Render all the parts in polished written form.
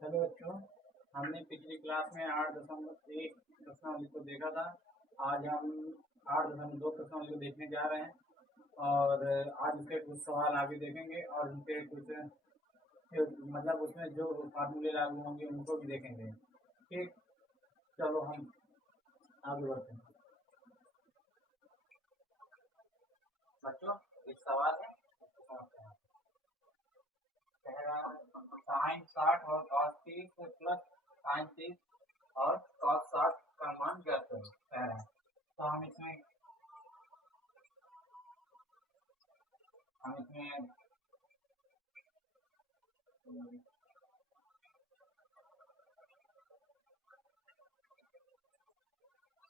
Hello बच्चों, हमने पिछली क्लास में 8.1 प्रश्नावली को देखा था। आज हम 8.2 प्रश्नावली को देखने जा रहे हैं और आज उसके कुछ सवाल आगे देखेंगे और उनके कुछ मतलब उसमें जो फार्मूले लागू होंगे उनको भी देखेंगे। ठीक, चलो हम आगे बढ़ते हैं। बच्चों, एक सवाल है, साइन 60 और cos 30 प्लस साइन 30 और cos 60 का मान ज्ञात करो कह रहा है। तो हम इसमें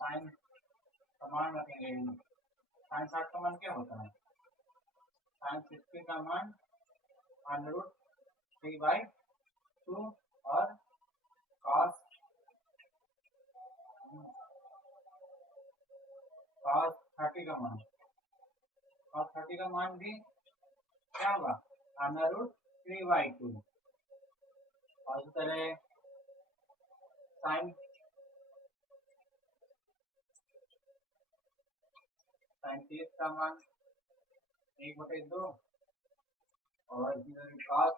साइन का मान रखेंगे। साइन 60 का मान क्या होता है? साइन 60 का मान √3/2 और cos 30 का मान भी क्या होगा? √3/2। और इस तरह साइन 30 का मान 1/2 और cos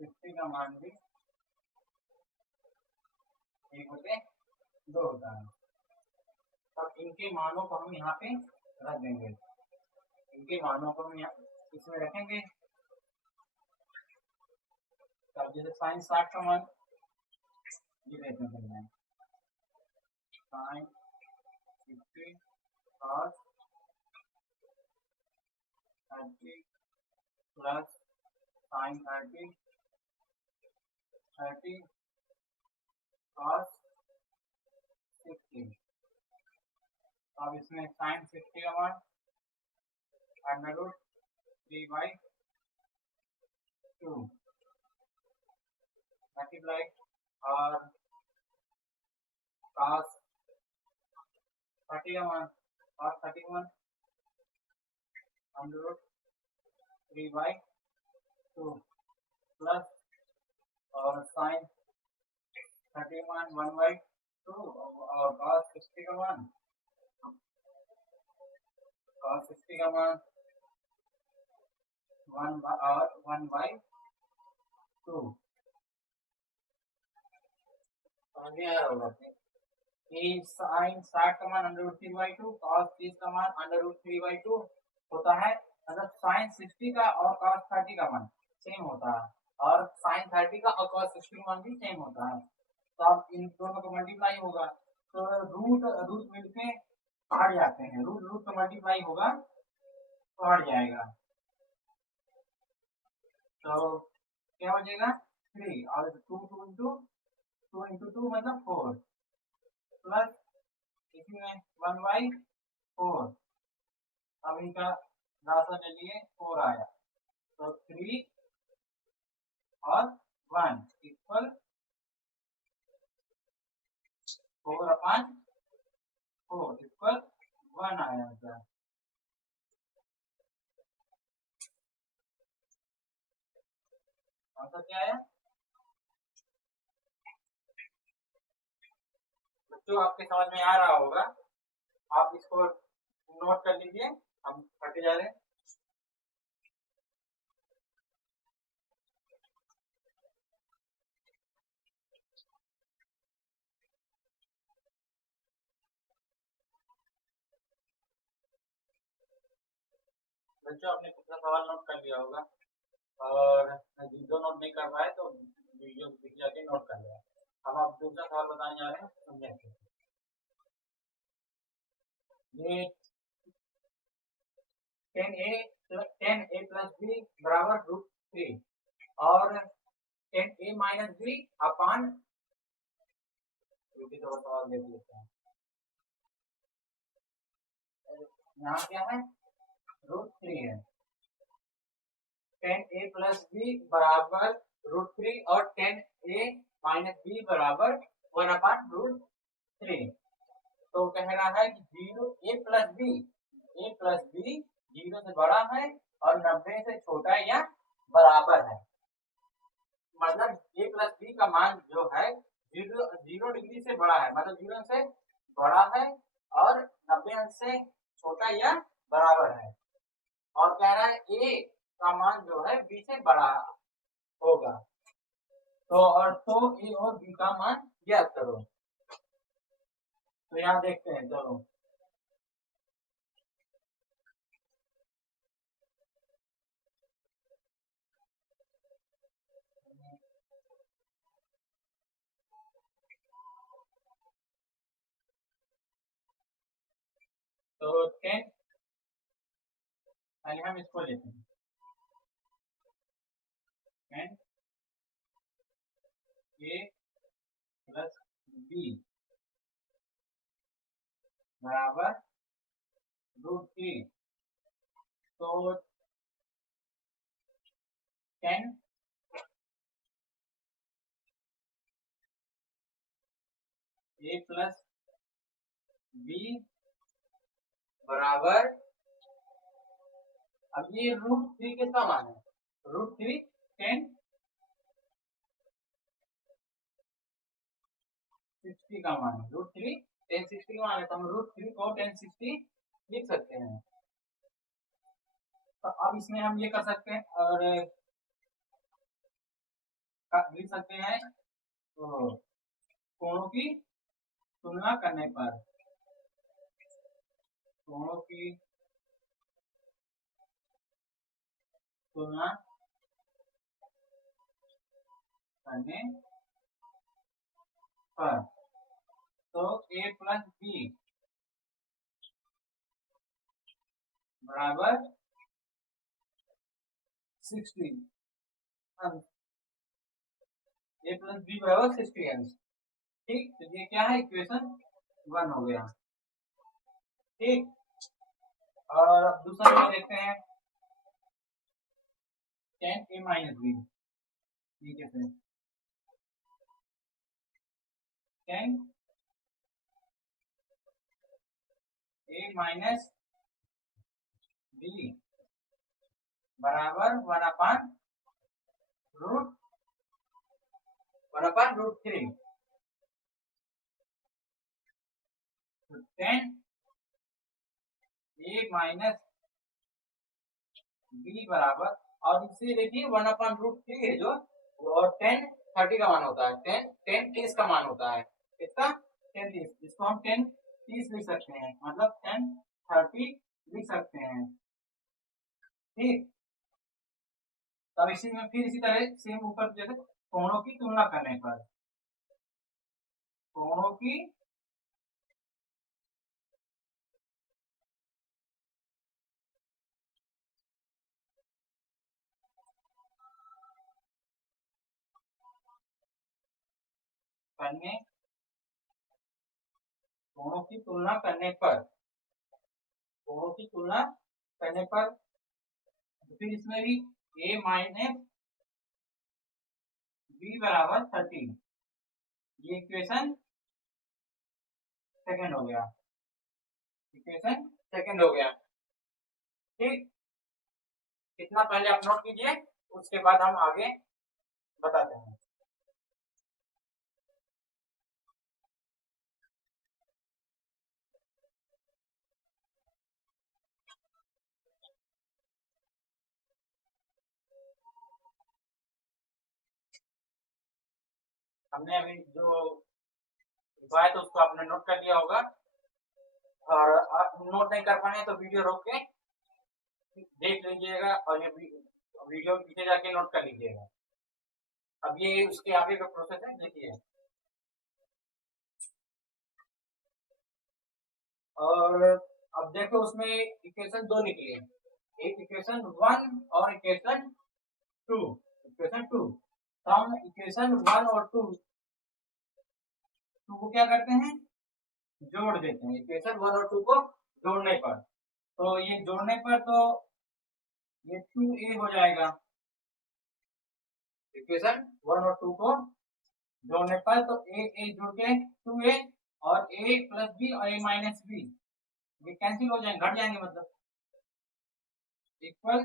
60 का मान भी 1/2 होता है। अब इनके मानों को हम यहाँ पे रख देंगे, इनके मानों को हम इसमें रखेंगे। तब जैसे साइन 60 का मान ये लेते हैं, sine 60 cos 30 plus sine 30 cos 60। अब इसमें साइन 60 का मान √3/2 मल्टीप्लाई और cos 30 का मान cos 31 √3/2 प्लस और साइन 31 1/2 और cos 60 का मान 1/2। समझ में आ रहा होगा कि साइन 60 का मान √3/2, cos 30 का मान √3/2 होता है। मतलब साइन 60 का और cos 30 का मान सेम होता है और साइन 30 का और cos 60 का मान भी सेम होता है। तो अब इन दोनों का मल्टीप्लाई होगा तो रूट मिलके हट जाते हैं, रूट का मल्टीप्लाई होगा तो हट जाएगा। तो क्या हो जाएगा? 3 और 2 into 2 मतलब 4 प्लस इसमें 1/4। अब इनका राशा चलिए 4 आया तो 3 और 1 इक्वल 4/4 इक्वल 1 आया था। आंसर क्या आया बच्चों? आपके समझ में आ रहा होगा, आप इसको नोट कर लीजिए, हम पढ़ते जा रहे हैं। बच्चों, आपने कितना सवाल नोट कर लिया होगा और जो नोट नहीं कर पाए तो वीडियो दिख जाके नोट कर लिया। अब आप दूसरा सवाल बताने जा रहे हैं, समझेंगे। ये 10a प्लस b बराबर √3 और 10a माइनस b अपान सवाल देख लेते हैं। यहाँ क्या है? √3 है। 10a प्लस b बराबर √3 और 10a माइनस b बराबर 1/√3। तो कह रहा है कि a प्लस b 0 से बड़ा है और 90 से छोटा या बराबर है। का मान जो है 0 डिग्री से बड़ा है, मतलब 0 से बड़ा है और 90 अंश से छोटा या बराबर है। और कह रहा है ए का मान जो है बी से बड़ा होगा। तो ए और बी का मान ज्ञात करो। तो यहाँ देखते हैं, चलो तो 10, पहले हम इसको लेते हैं 10 ए प्लस बी बराबर √3। तो 10 ए प्लस बी बराबर, अब ये √3 किसका मान है? √3 10 60 का मान है। √3 10 60 का मान है, तो हम √3 को 10 60 लिख सकते हैं। तो अब इसमें हम ये कर सकते हैं और लिख सकते हैं, तो कोणों की तुलना करने पर, कोणों की तुलना करने पर, तो ए प्लस बी बराबर 60 अंश, ए प्लस बी बराबर 60 अंश। ठीक, तो ये क्या है, इक्वेशन 1 हो गया। ठीक, और अब दूसरा नंबर देखते हैं 10 ए माइनस बी। ठीक है, फिर 10 ए माइनस बी बराबर 1/√3। तो 10 ए माइनस बी बराबर, और इससे देखिए 1/√3 है जो, और 10 30 का मान होता है, 10 30 का मान होता है, इसका 10 30, इसको हम 10 30 लिख सकते हैं, मतलब 10 30 लिख सकते हैं। ठीक, तब इसी में फिर इसी तरह सेम ऊपर जैसे कोणों की तुलना करने पर, कोणों की करने, कोणों की तुलना करने पर, कोणों की तुलना करने पर, फिर इसमें भी a माइनस बी बराबर 30, ये इक्वेशन सेकंड हो गया, इक्वेशन सेकंड हो गया। ठीक, इतना पहले आप नोट कीजिए, उसके बाद हम आगे बताते हैं। हमने अभी जो लिखा है तो उसको आपने नोट कर लिया होगा, और आप नोट नहीं कर पाए तो वीडियो रोक के देख लीजिएगा, और ये वीडियो पीछे जाके नोट कर लीजिएगा। अब ये उसके आगे का प्रोसेस है, देखिए। और अब देखो उसमें इक्वेशन 2 निकली है, एक इक्वेशन 1 और इक्वेशन 2। इक्वेशन 2, तो हम इक्वेशन 1 और 2 को क्या करते हैं, जोड़ देते हैं। इक्वेशन 1 और 2 को जोड़ने पर, तो ये जोड़ने पर तो ये 2a हो जाएगा। इक्वेशन 1 और 2 को जोड़ने पर तो a जुड़ के 2a, और a प्लस बी और a माइनस बी ये कैंसिल हो जाएंगे, घट जाएंगे, मतलब इक्वल,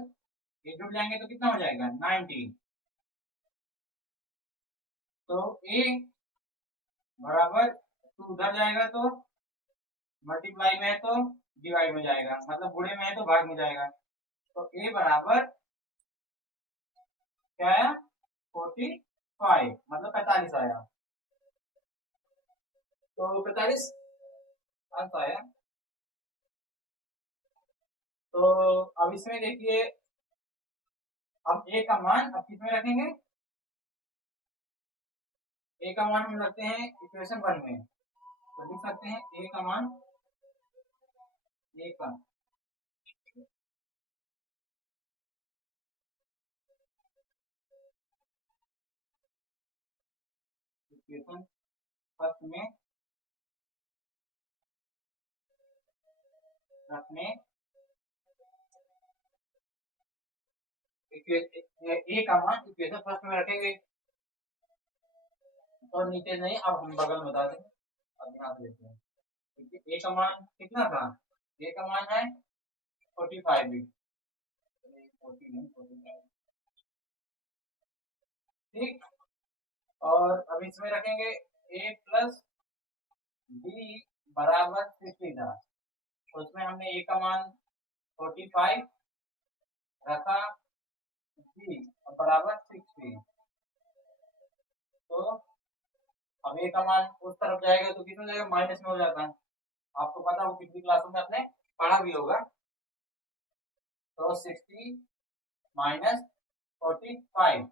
ये जुड़ जाएंगे तो कितना हो जाएगा 90। तो ए बराबर टू उधर जाएगा तो मल्टीप्लाई में है तो डिवाइड में जाएगा, मतलब गुणे में है तो भाग में जाएगा। तो ए बराबर क्या आया 45 मतलब 45 आया। तो 45 आंसर आया। तो अब इसमें देखिए, अब ए का मान अब किसमें रखेंगे, ए का मान हम रखते हैं इक्वेशन 1 में, तो लिख सकते हैं ए का मान, ए का इक्वेशन फर्स्ट में रखने, ए का मान इक्वेशन फर्स्ट में रखेंगे और नीचे नहीं, अब हम बगल में बता देंगे। अब ध्यान से देखते हैं ए का मान कितना था, ए का मान है 45 भी, 40 नहीं 45, ठीक। और अब इसमें रखेंगे ए प्लस बी बराबर 60 था, तो उसमें हमने ए का मान 45 रखा, बी बराबर 60, तो अब ए का मान उस तरफ जाएगा तो कितना जाएगा, माइनस में हो जाता है, आपको पता हो पिछली क्लासों में आपने पढ़ा भी होगा। तो 60 माइनस 45,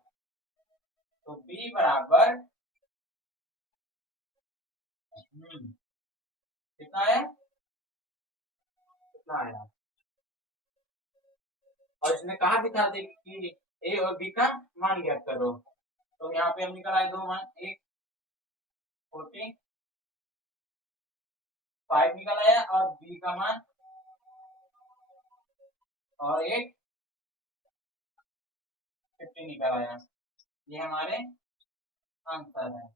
तो बी बराबर कितना है, कितना आया, और इसने कहा भी था कि ए और बी का मान ज्ञात करो, तो यहाँ पे हम निकल आए दो मान, एक 45 निकल आया और बी का मान और एक 50 निकल आया, ये हमारे आंसर है।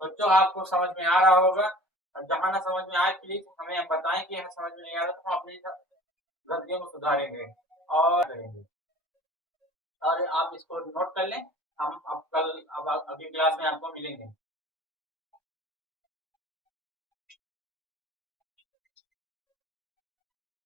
बच्चों आपको समझ में आ रहा होगा, और जहां ना समझ में आए प्लीज हमें बताएं कि समझ में नहीं आ रहा, तो हम अपनी गलतियों को सुधारेंगे और करेंगे। और आप इसको नोट कर लें, हम अब कल अब अगली क्लास में आपको मिलेंगे।